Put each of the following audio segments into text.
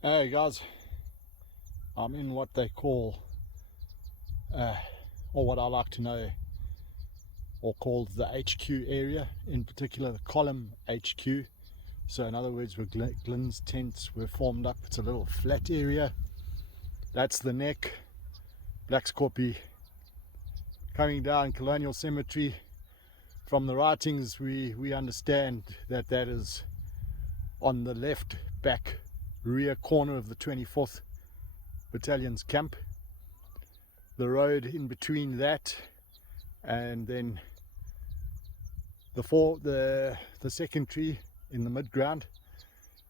Hey guys, I'm in what they call, or what I like to know, or called the HQ area, in particular the column HQ. So in other words, where Glenn's tents were formed up, it's a little flat area. That's the neck, Black's Kopje. Coming down Colonial Cemetery, from the writings we understand that that is on the left back rear corner of the 24th Battalion's camp. The road in between that and then the second tree in the mid-ground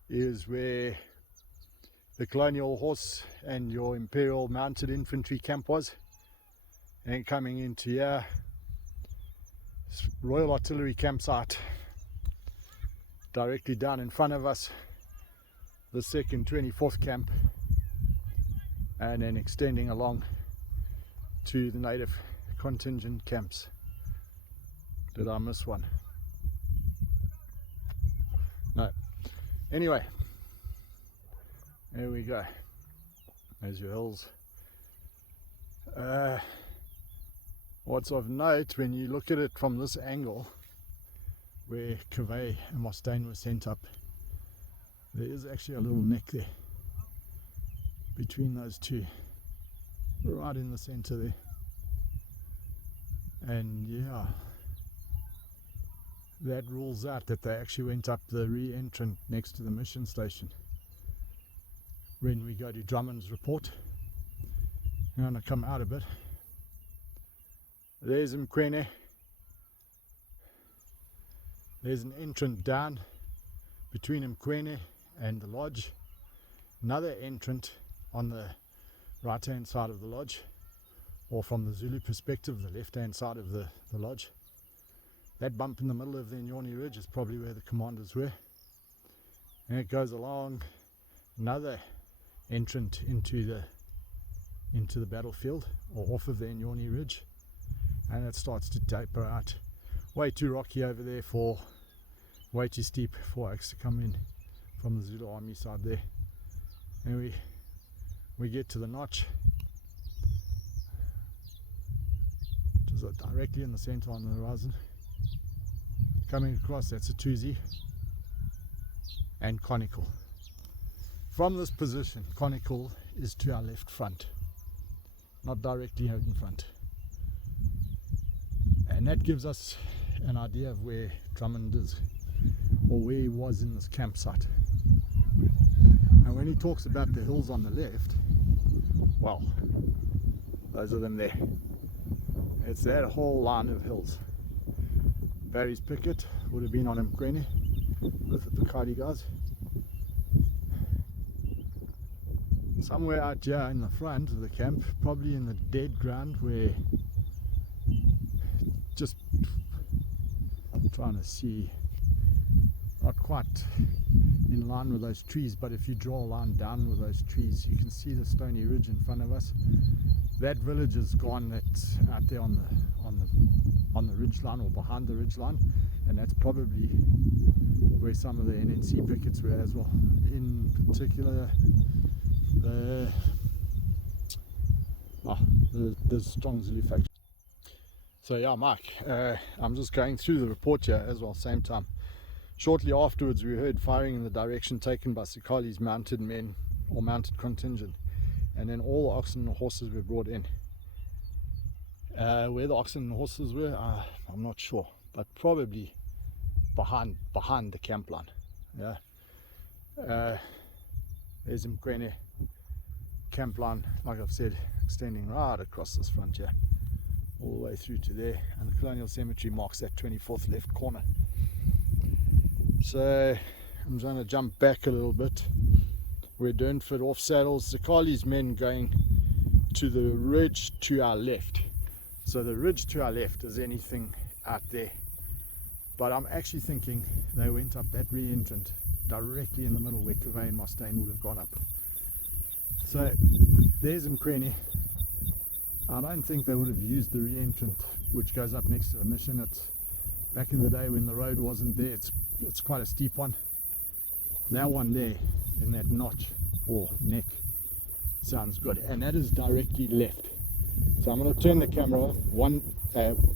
is where the Colonial Horse and your Imperial Mounted Infantry camp was. And coming into here, Royal Artillery campsite directly down in front of us, the second 24th camp, and then extending along to the native contingent camps. Did I miss one? No. Anyway, there we go. There's your hills. What's of note when you look at it from this angle, where Cavey and Mustaine were sent up, there is actually a little neck there between those two, right in the center there. And yeah, that rules out that they actually went up the re-entrant next to the mission station. When we go to Drummond's report, I'm going to come out a bit. There's Mkwene. There's an entrant down between Mkwene and the lodge. Another entrant on the right hand side of the lodge, or from the Zulu perspective, the left hand side of the lodge. That bump in the middle of the Inyoni Ridge is probably where the commanders were. And it goes along another entrant into the battlefield, or off of the Inyoni Ridge. And it starts to taper out. Way too rocky over there, way too steep for us to come in from the Zulu army side there. And we get to the notch, which is directly in the center on the horizon. Coming across, that's a Tuzi and Conical. From this position, Conical is to our left front, not directly in front. And that gives us an idea of where Drummond is, or where he was in this campsite. And when he talks about the hills on the left, well, those are them there. It's that whole line of hills. Barry's picket would have been on Mkwene with the Picardy guys. Somewhere out here in the front of the camp, probably in the dead ground, where just trying to see, not quite in line with those trees, but if you draw a line down with those trees, you can see the Stony Ridge in front of us. That village is gone. That's out there on the ridge line, or behind the ridge line, and that's probably where some of the NNC pickets were as well. In particular, the strong Zulu faction. So yeah, Mike, I'm just going through the report here as well, same time. Shortly afterwards, we heard firing in the direction taken by Sikali's mounted men, or mounted contingent, and then all the oxen and horses were brought in. Where the oxen and horses were, I'm not sure, but probably behind the camp line. Yeah. There's Mkwene camp line, like I've said, extending right across this frontier, all the way through to there, and the Colonial Cemetery marks that 24th left corner. So I'm trying to jump back a little bit. We're Durnford off saddles, Sikali's men going to the ridge to our left. So the ridge to our left is anything out there, but I'm actually thinking they went up that re-entrant directly in the middle where Cavey and Mustaine would have gone up. So there's Mkwene. I don't think they would have used the re-entrant which goes up next to the mission. It's back in the day when the road wasn't there. It's quite a steep one. That one there in that notch or neck. Sounds good. And that is directly left. So I'm going to turn the camera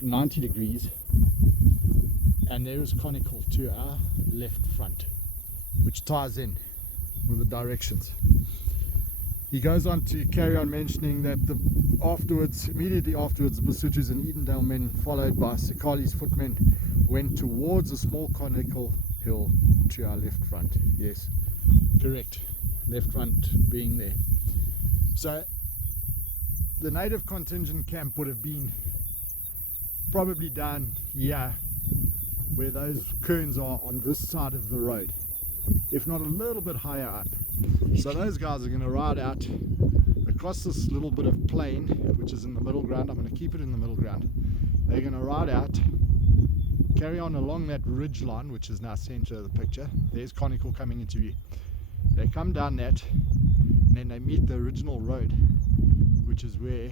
90 degrees, and there is conical to our left front, which ties in with the directions. He goes on to carry on mentioning that immediately afterwards, the Basutus and Edendale men, followed by Sekali's footmen, went towards a small conical hill to our left front. Yes, correct. Left front being there. So the native contingent camp would have been probably down here where those cairns are on this side of the road, if not a little bit higher up. So those guys are going to ride out across this little bit of plain, which is in the middle ground. I'm going to keep it in the middle ground. They're going to ride out, carry on along that ridge line, which is now center of the picture. There's conical coming into view. They come down that, and then they meet the original road, which is where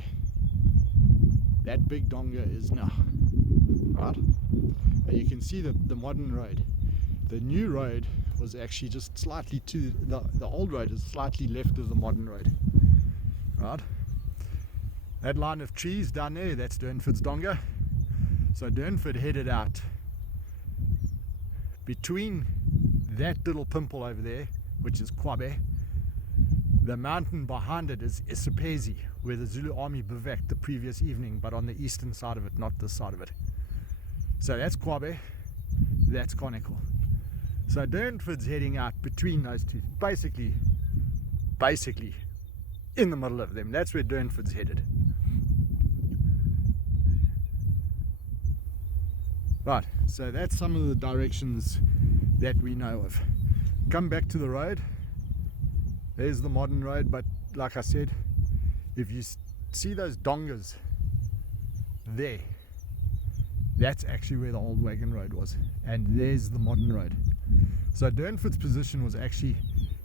that big donga is now. Right? And you can see the modern road. The new road was actually just slightly to the old road is slightly left of the modern road. Right? That line of trees down there, that's Durnford's donga. So Durnford headed out between that little pimple over there, which is Kwabe. The mountain behind it is Isipezi, where the Zulu army bivouacked the previous evening, but on the eastern side of it, not this side of it. So that's Kwabe, that's conical. So Durnford's heading out between those two, basically in the middle of them. That's where Durnford's headed. Right, so that's some of the directions that we know of. Come back to the road. There's the modern road, but like I said, if you see those dongas there, that's actually where the old wagon road was, and there's the modern road. So Durnford's position was actually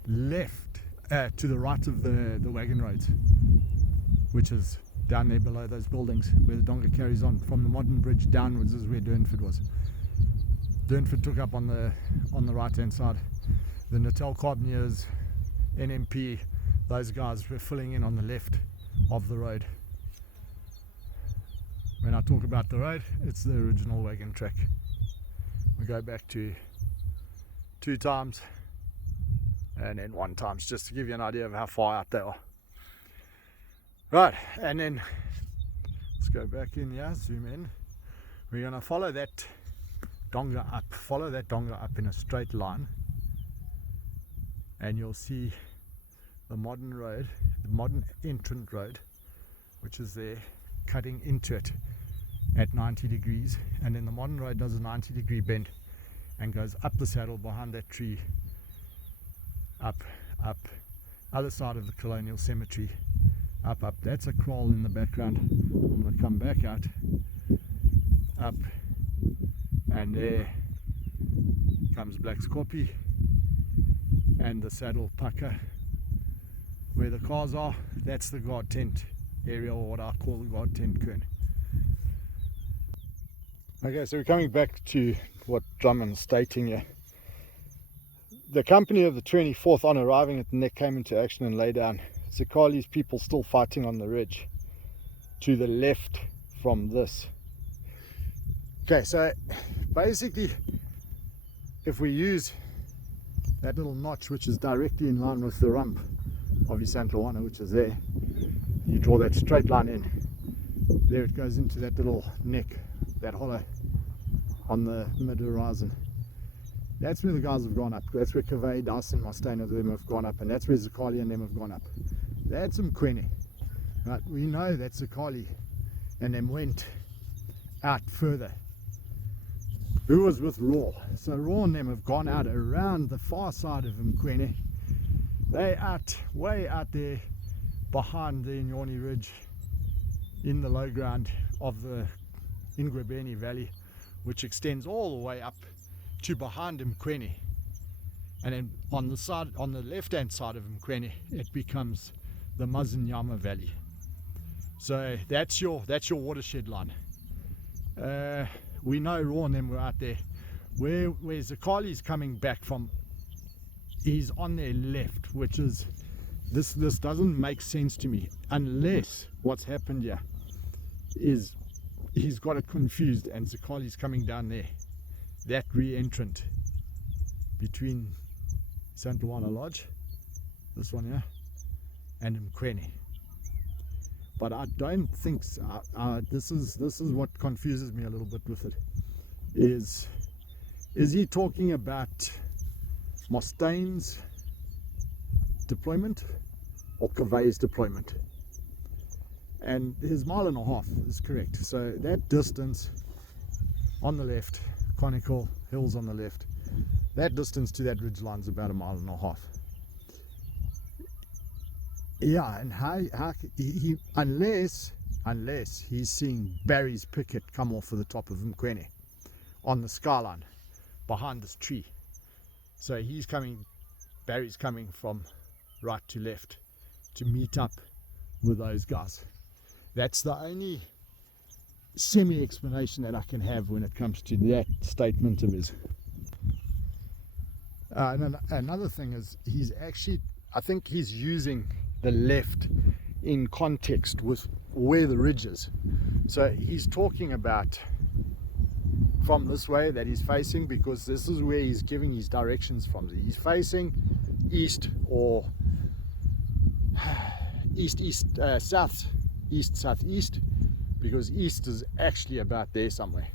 left to the right of the wagon roads, which is down there below those buildings where the donga carries on. From the modern bridge downwards is where Durnford was. Durnford took up on the right hand side. The Natal Carbineers, NMP, those guys were filling in on the left of the road. When I talk about the road, it's the original wagon track. We go back to 2 times and then 1 times, just to give you an idea of how far out they are. Right, and then let's go back in here, zoom in. We're going to follow that donga up in a straight line, and you'll see the modern road, the modern entrant road, which is there, cutting into it at 90 degrees, and then the modern road does a 90-degree bend and goes up the saddle behind that tree, up, other side of the colonial cemetery, up. That's a kraal in the background. I'm going to come back out, up, and there comes Black's Koppie and the saddle pucker where the cars are. That's the guard tent area, or what I call the guard tent cairn. Okay, so we're coming back to what Drummond is stating here. The company of the 24th, on arriving at the neck, came into action and lay down. Sekali's people still fighting on the ridge to the left from this. Okay, so basically, if we use that little notch, which is directly in line with the rump of Isantlawana, which is there, you draw that straight line in, there it goes into that little neck, that hollow on the mid horizon. That's where the guys have gone up. That's where Cavey, Dyson, Mustaine and them have gone up, and that's where Sekali and them have gone up. That's Mkwene. Right, we know that Sekali and them went out further. Who was with Raw? So Raw and them have gone out around the far side of Mkwene. They way out there behind the Inyoni Ridge in the low ground of the Ingwebeni Valley, which extends all the way up to behind Mkwene, and then on the left hand side of Mkwene it becomes the Mazinyama Valley. So that's your watershed line. We know Raw and them were out there. Where Sekali's coming back from, he's on their left, which is this doesn't make sense to me, unless what's happened here is he's got it confused and Zakali's coming down there, that re-entrant between St. Luana Lodge, this one here, and Mkwene. But I don't think so. This is what confuses me a little bit with it. Is he talking about Mustaine's deployment or Cavey's deployment? And his 1.5 miles is correct. So that distance on the left, conical hills on the left, that distance to that ridge line is about 1.5 miles. Yeah, and how he unless he's seeing Barry's picket come off of the top of Mkwene on the skyline behind this tree. So Barry's coming from right to left to meet up with those guys. That's the only semi-explanation that I can have when it comes to that statement of his. And another thing is I think he's using the left in context with where the ridge is. So he's talking about from this way that he's facing, because this is where he's giving his directions from. He's facing east or southeast, because east is actually about there somewhere.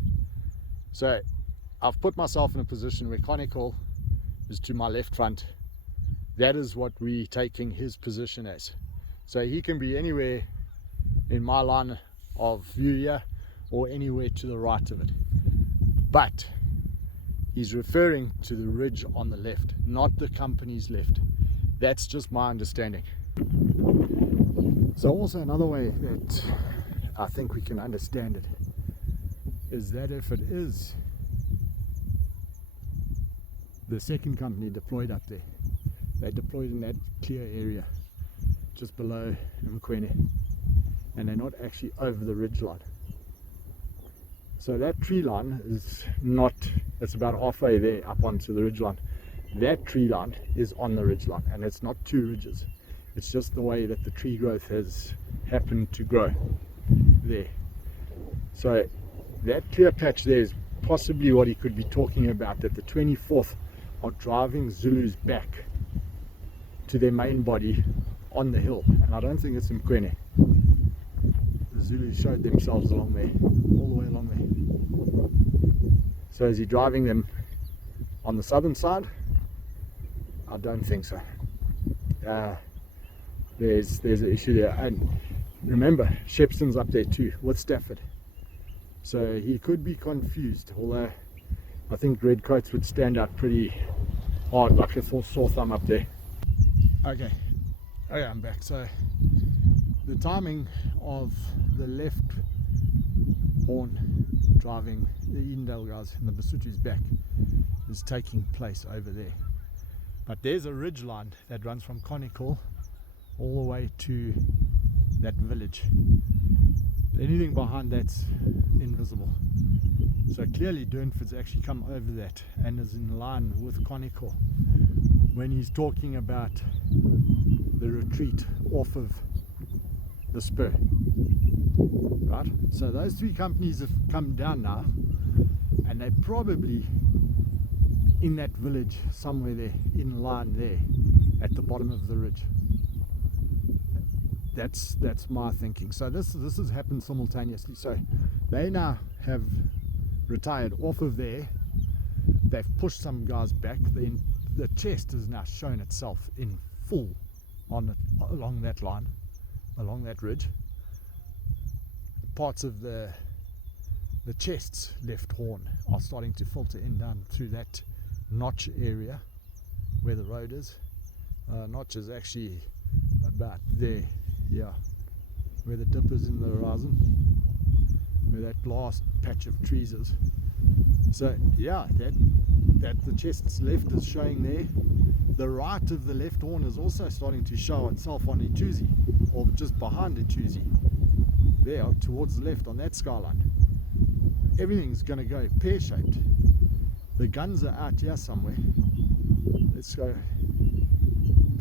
So I've put myself in a position where conical is to my left front. That is what we're taking his position as. So he can be anywhere in my line of view here or anywhere to the right of it. But he's referring to the ridge on the left, not the company's left. That's just my understanding. So also another way that I think we can understand it is that if it is the second company deployed up there, they deployed in that clear area just below Mkwene, and they're not actually over the ridge line. So that tree line is not, it's about halfway there up onto the ridge line. That tree line is on the ridge line, and it's not two ridges. It's just the way that the tree growth has happened to grow there. So that clear patch there is possibly what he could be talking about, that the 24th are driving Zulus back to their main body on the hill. And I don't think it's Mkwene. The Zulus showed themselves along there, all the way along there. So is he driving them on the southern side? I don't think so. There's an issue there. And remember, Shepston's up there too with Stafford. So he could be confused, although I think Redcoats would stand out pretty hard, like a sore thumb up there. Okay, I'm back. So the timing of the left horn driving the Edendale guys and the Basuto's back is taking place over there. But there's a ridge line that runs from Conical all the way to that village. Anything behind that's invisible. So clearly Durnford's actually come over that and is in line with Conical when he's talking about the retreat off of the spur. Right? So those three companies have come down now, and they're probably in that village somewhere there, in line there at the bottom of the ridge. That's my thinking. So this has happened simultaneously. So they now have retired off of there. They've pushed some guys back. The chest has now shown itself in full along that line, along that ridge. Parts of the chest's left horn are starting to filter in down through that notch area where the road is. Notch is actually about there, yeah, where the dip is in the horizon, where that last patch of trees is. So yeah, that the chest's left is showing there. The right of the left horn is also starting to show itself on Ituzi, or just behind Ituzi, there towards the left on that skyline. Everything's going to go pear-shaped. The guns are out here somewhere. Let's go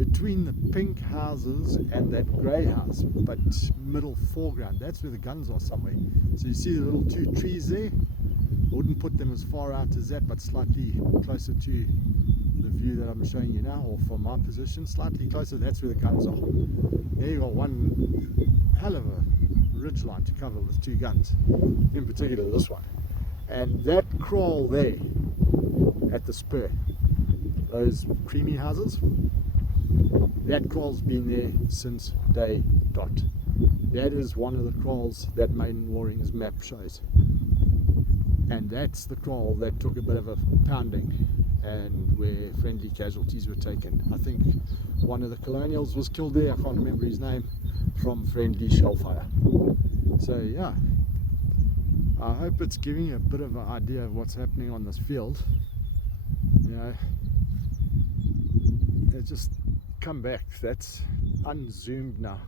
between the pink houses and that grey house, but middle foreground. That's where the guns are somewhere. So you see the little two trees there? I wouldn't put them as far out as that, but slightly closer to the view that I'm showing you now, or from my position, slightly closer. That's where the guns are. There you got one hell of a ridge line to cover with two guns, in particular this one. And that kraal there at the spur, those creamy houses, that kraal's been there since day dot. That is one of the kraals that Maiden Waring's map shows. And that's the kraal that took a bit of a pounding and where friendly casualties were taken. I think one of the colonials was killed there, I can't remember his name, from friendly shellfire. So yeah, I hope it's giving you a bit of an idea of what's happening on this field. You know, just come back, that's unzoomed now.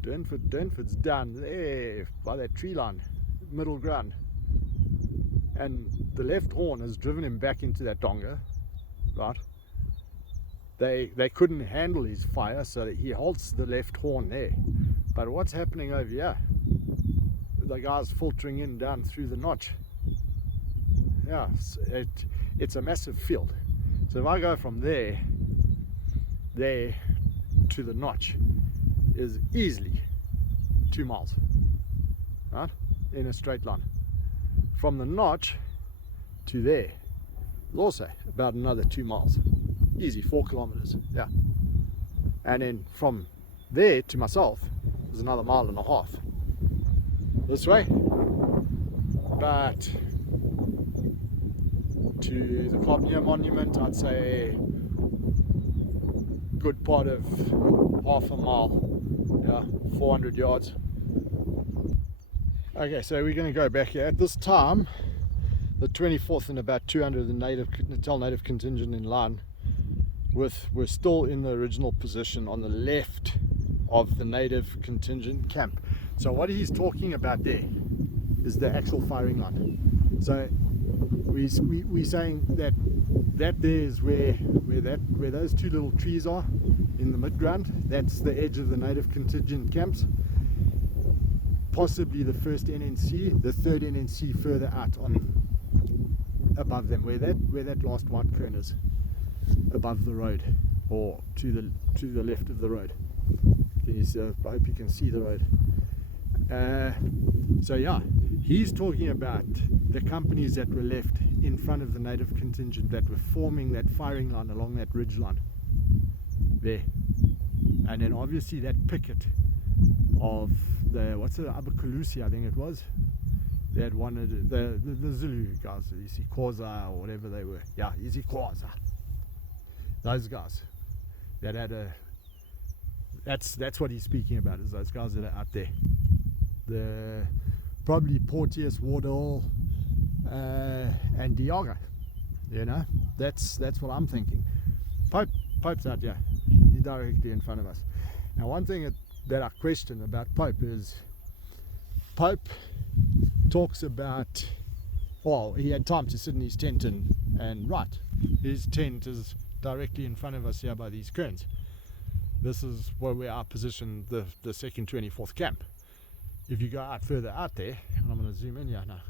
Durnford's down there by that tree line, middle ground, and the left horn has driven him back into that donga, right? They couldn't handle his fire, so that he halts the left horn there. But what's happening over here? The guy's filtering in down through the notch. Yeah, it's a massive field. So if I go from there to the notch, is easily 2 miles, right, in a straight line. From the notch to there is also about another 2 miles, easy 4 kilometers, yeah. And then from there to myself is another 1.5 miles this way. But to the Cobnia Monument, I'd say good part of 1/2 mile, yeah, 400 yards. Okay, so we're going to go back here. At this time, the 24th and about 200 of the Natal Native contingent in line we're still in the original position on the left of the Native contingent camp. So what he's talking about there is the actual firing line. So we're saying that there is where those two little trees are in the midground. That's the edge of the Native contingent camps. Possibly the first NNC, the third NNC further out on above them, where that last white cone is, above the road, or to the left of the road. Can you see? I hope you can see the road. So yeah, he's talking about the companies that were left in front of the Native contingent that were forming that firing line along that ridge line there. And then obviously that picket of the, what's it, Abacalusi, I think it was, they had one of the Zulu guys, isiXhosa or whatever they were, yeah, isiXhosa, those guys that had a, that's what he's speaking about, is those guys that are out there, the probably Porteous, Wardell, and Diago, you know, that's what I'm thinking. Pope's out here, he's directly in front of us. Now one thing that I question about Pope is, Pope talks about, well, he had time to sit in his tent and write. His tent is directly in front of us here by these cranes. This is where we are positioned, the 2nd 24th camp. If you go out further out there, and I'm going to zoom in here now.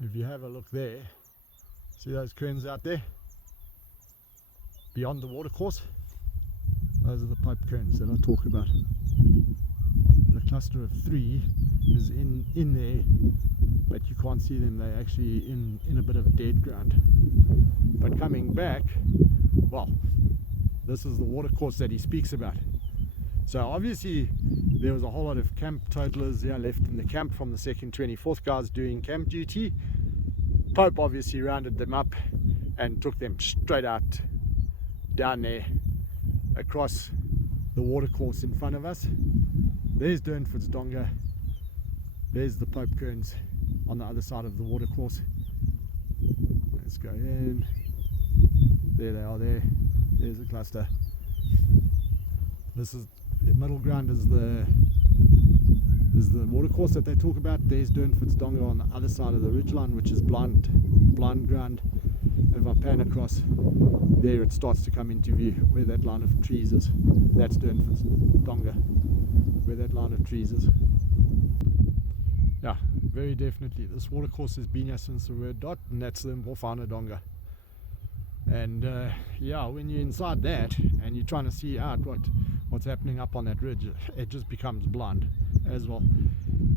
If you have a look there, see those cranes out there? Beyond the watercourse, those are the Pope cranes that I talk about. The cluster of 3 is in there, but you can't see them. They're actually in a bit of dead ground. But coming back, well, this is the watercourse that he speaks about. So obviously there was a whole lot of camp totalers there left in the camp from the 2nd 24th guys doing camp duty. Pope obviously rounded them up and took them straight out down there across the watercourse in front of us. There's Durnford's Donga, there's the Pope Kerns on the other side of the watercourse. Let's go in, there they are there, there's the cluster. This is, the middle ground is the is the watercourse that they talk about. There's Durnford's Donga on the other side of the ridgeline, which is blind ground. And if I pan across, there it starts to come into view where that line of trees is. That's Durnford's Donga, where that line of trees is. Yeah, very definitely. This watercourse has been here since the word dot, and that's the Mbofana Donga. And yeah, when you're inside that and you're trying to see out what's happening up on that ridge, it just becomes blind as well.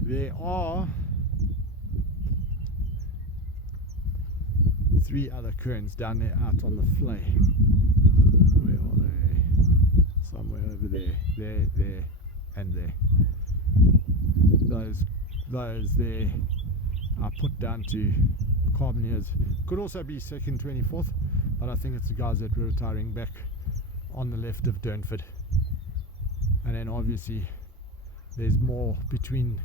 There are 3 other kerns down there out on the flay. Where are they? Somewhere over there, there, and there. Those there are put down to carboneers. Could also be second 24th, but I think it's the guys that were retiring back on the left of Durnford. And then obviously there's more between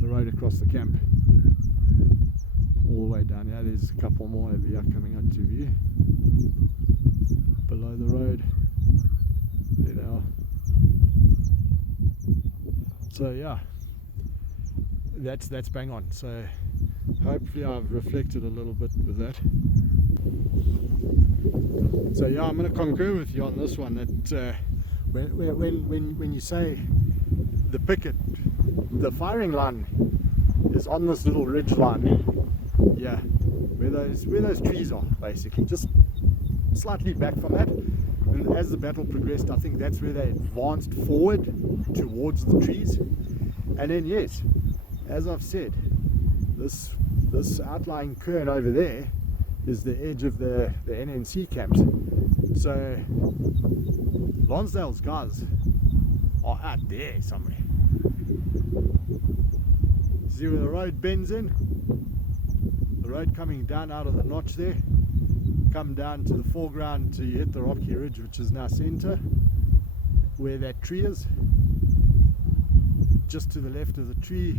the road across the camp all the way down here. There's a couple more over here coming onto view below the road. There they are. So yeah, that's bang on. So hopefully I've reflected a little bit with that. So yeah, I'm going to concur with you on this one, that when you say the picket, the firing line is on this little ridge line, yeah, where those trees are, basically, just slightly back from that. And as the battle progressed, I think that's where they advanced forward towards the trees. And then yes, as I've said, this outlying kern over there is the edge of the NNC camps. So Lonsdale's guys are out there somewhere. See where the road bends in? The road coming down out of the notch there, come down to the foreground till you hit the rocky ridge, which is now centre, where that tree is. Just to the left of the tree,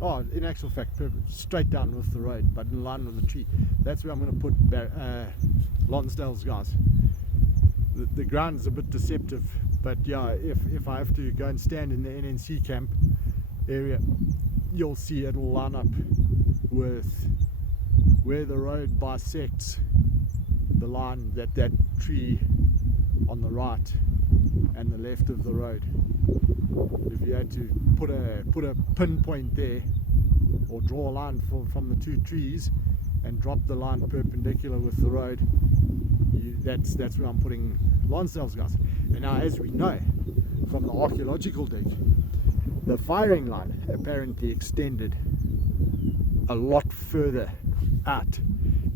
oh, in actual fact, straight down with the road, but in line with the tree. That's where I'm going to put Lonsdale's guys. The ground is a bit deceptive, but yeah, if I have to go and stand in the NNC camp area, you'll see it'll line up with where the road bisects the line, that tree on the right and the left of the road. If you had to put a pinpoint there, or draw a line from the 2 trees and drop the line perpendicular with the road, that's where I'm putting Lonsdale's guys. And now, as we know from the archaeological dig, the firing line apparently extended a lot further out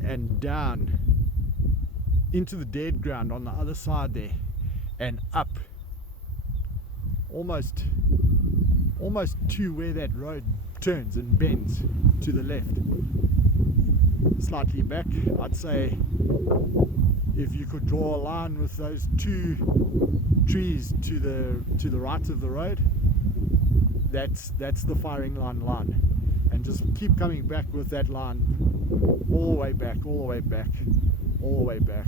and down into the dead ground on the other side there, and up almost to where that road turns and bends to the left. Slightly back, I'd say, if you could draw a line with those 2 trees to the right of the road, that's the firing line. And just keep coming back with that line all the way back, all the way back, all the way back.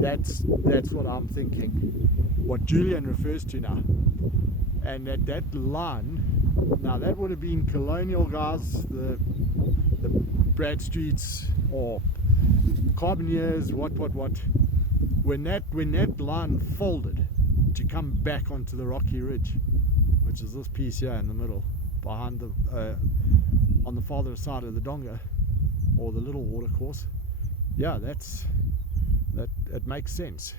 That's what I'm thinking, what Julian refers to now. And that line, now that would have been colonial guys, the Bradstreets or Carboneers, what. When that line folded to come back onto the rocky ridge, which is this piece here in the middle, behind on the farther side of the Donga, or the little watercourse, yeah, it makes sense.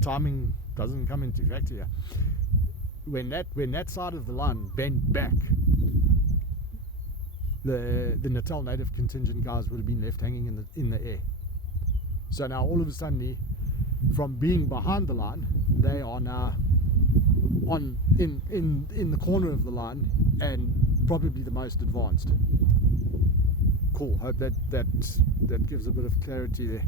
Timing doesn't come into factor here. When that side of the line bent back, the Natal native contingent guys would have been left hanging in the air. So now all of a sudden, from being behind the line, they are now in the corner of the line and probably the most advanced. Cool. Hope that gives a bit of clarity there.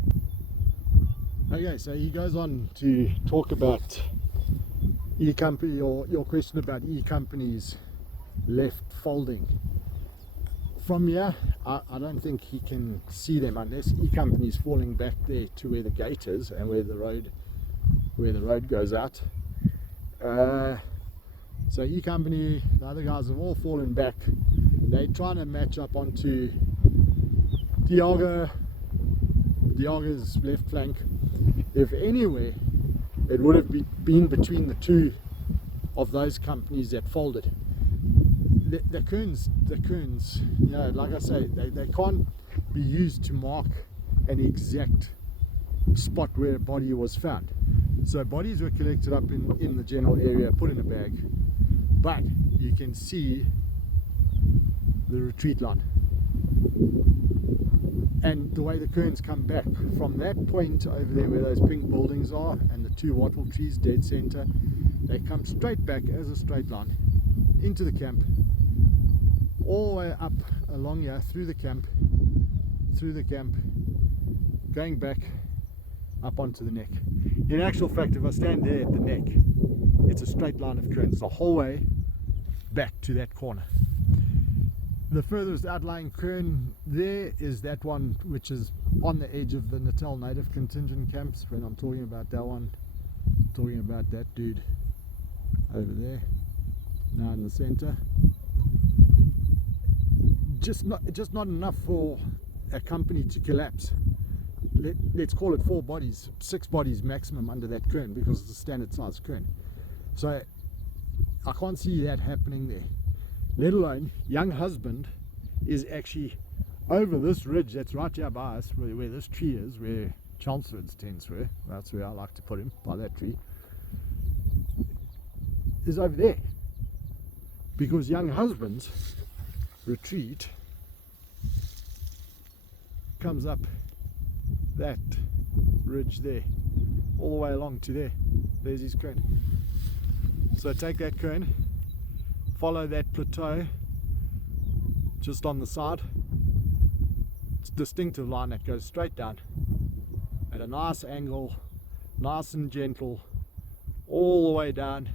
Okay, so he goes on to talk about E Company, or your question about E Company's left folding. From here, I don't think he can see them unless E Company's falling back there to where the gate is and where the road goes out. So E Company, the other guys have all fallen back. They're trying to match up onto Diaga's left flank. If anywhere, it would have been between the two of those companies that folded. The kerns, you know, like I say, they can't be used to mark an exact spot where a body was found. So bodies were collected up in the general area, put in a bag, but you can see the retreat line. And the way the kerns come back from that point over there where those pink buildings are and the two wattle trees dead center, they come straight back as a straight line into the camp, all the way up along here through the camp, going back up onto the neck. In actual fact, if I stand there at the neck, it's a straight line of kerns the whole way back to that corner. The furthest outlying kern there is that one which is on the edge of the Natal native contingent camps. When I'm talking about that one, I'm talking about that dude over there, now in the center. Just not enough for a company to collapse. Let's call it 4 bodies, 6 bodies maximum under that kern, because it's a standard size kern. So I can't see that happening there. Let alone young husband is actually over this ridge that's right here by us, where this tree is, where Chelmsford's tents were. That's where I like to put him, by that tree. Is over there, because young husband's retreat comes up that ridge there, all the way along to there. There's his kern. So take that kern, follow that plateau just on the side. It's a distinctive line that goes straight down at a nice angle, nice and gentle, all the way down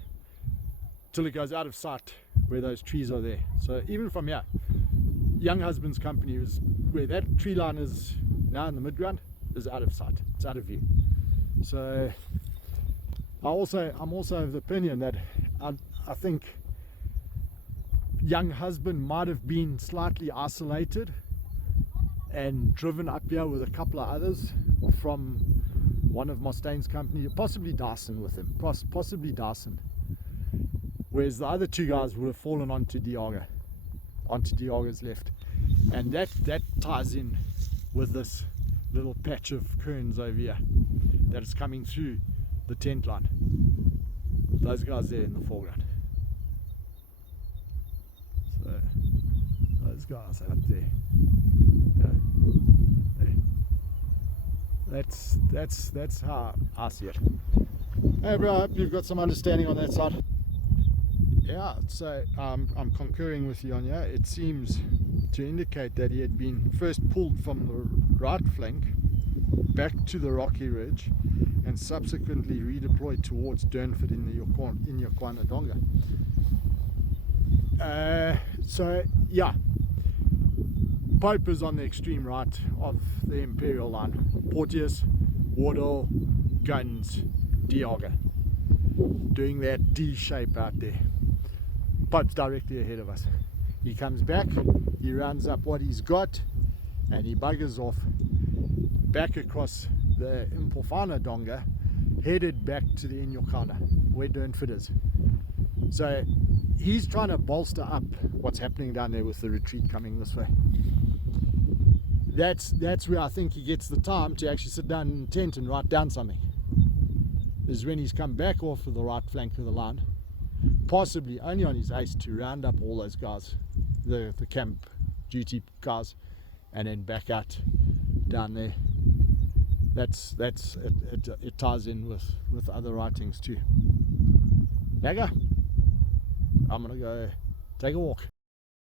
till it goes out of sight where those trees are there. So even from here, young husband's company is where that tree line is now in the midground, is out of sight, it's out of view. So I'm also of the opinion that I think young husband might have been slightly isolated and driven up here with a couple of others from one of Mustaine's company, possibly Dyson with him, possibly Dyson, whereas the other 2 guys would have fallen onto Diaga's left. And that ties in with this little patch of kerns over here that is coming through the tent line. Those guys there in the foreground. So those guys out there. Yeah. There. That's how I see it. Hey bro, I hope you've got some understanding on that side. Yeah, so I'm concurring with you on here. It seems to indicate that he had been first pulled from the right flank back to the rocky ridge and subsequently redeployed towards Durnford in the Yokwana Donga. So yeah, Pope is on the extreme right of the Imperial line. Porteous, Wardle, Guns, Diaga, doing that D shape out there. Pope's directly ahead of us. He comes back, he rounds up what he's got, and he buggers off back across the Impofana Donga, headed back to the Inyokana, where Durnford is. So he's trying to bolster up what's happening down there with the retreat coming this way. That's where I think he gets the time to actually sit down in the tent and write down something. This is when he's come back off of the right flank of the line, possibly only on his ace to round up all those guys, the camp duty guys, and then back out down there. It ties in with other writings too. Nagga, I'm gonna go take a walk.